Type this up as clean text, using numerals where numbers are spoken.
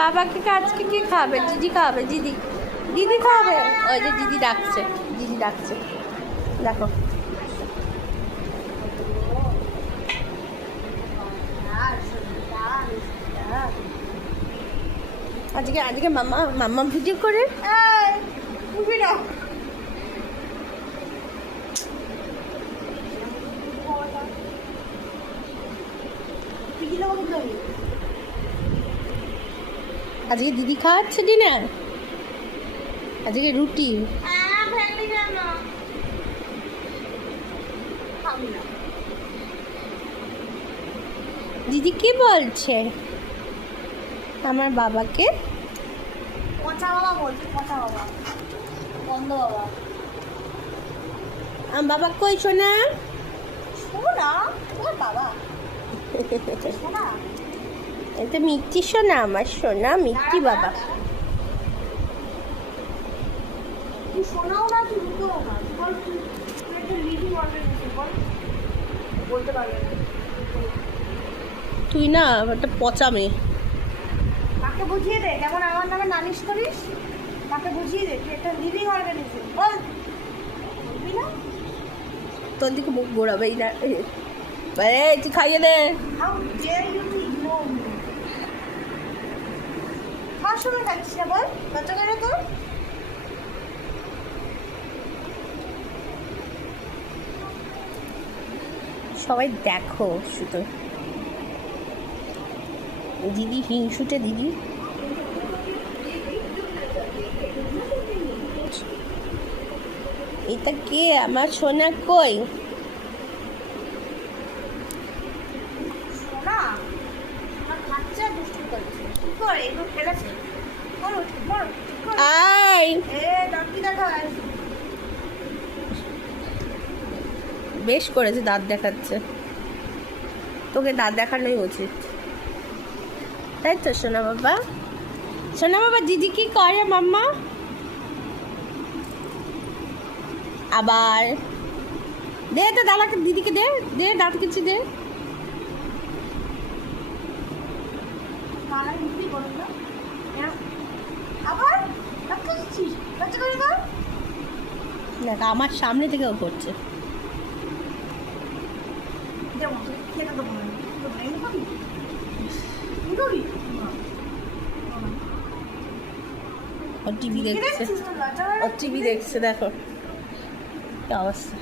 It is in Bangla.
বাবাকে আজকে কি খাবে? দিদি খাবে, দিদি দিদি খাবে। ওই যে দিদি ডাকছে, দিদি ডাকছে, দেখো। আজকে আজকে মামা মামা ভিডিও করে আজকে দিদি খাওয়াচ্ছে ডিনার, আজকে রুটি। দিদি কি বলছে আমার বাবাকে? পচা বাবা বলছে, পচা বাবা, বন্ধ বাবা। আমার বাবা কই শোনা? শোনা তোমার বাবা, শোনা এটা মিষ্টি সোনা, আমার সোনা মিষ্টি বাবা। তুই শোনাও না, তুই বুঝতেও না, বল তুই একটা লিভিং অর্গানিজম বল, বলতে পারবে না। তুই না একটা পচা মেয়ে। মাকে বুঝিয়ে দে, যেমন আমার নামে নালিশ করিস, মাকে বুঝিয়ে দে তুই একটা লিভিং অর্গানিজম বল, বলবি না? তোর দিকে মুখ ঘোরাবেই না। তুই খাইয়ে দে। How dare you to ignore me? খাওয়ার সময় খাচ্ছিস না বল, লজ্জা করে তোর? সবাই দেখো শুধু দিদি হিংসুটে দিদি। এটা কে? আমার সোনা কই? শোনা আমার বাচ্চা দুষ্টু করছে, কি করে এগুলো ফেলেছে, বলো বলো আই ডাক্তি দেখায়। বেশ করেছে, দাঁত দেখাচ্ছে। তোকে দাঁত দেখানোই উচিত, তাই তো সোনা বাবা? সোনা বাবা দিদি কি করে মাম্মা? আবার দে তো দাদাকে, দিদিকে দে, দে দাঁত কিছু দে। মারা হিন্দি বলুন না, আবার ডাক্তি দিচ্ছিস, লজ্জা করে না? দেখ আমার সামনে থেকে ও করছে। যেমন তুই খেতে দেবো না, তো ভেঙে খাবি, কি করবি? ও টিভি দেখছে, দেখছিস তো, লজ্জা করে না? ও টিভি দেখছে, দেখো কি অবস্থা।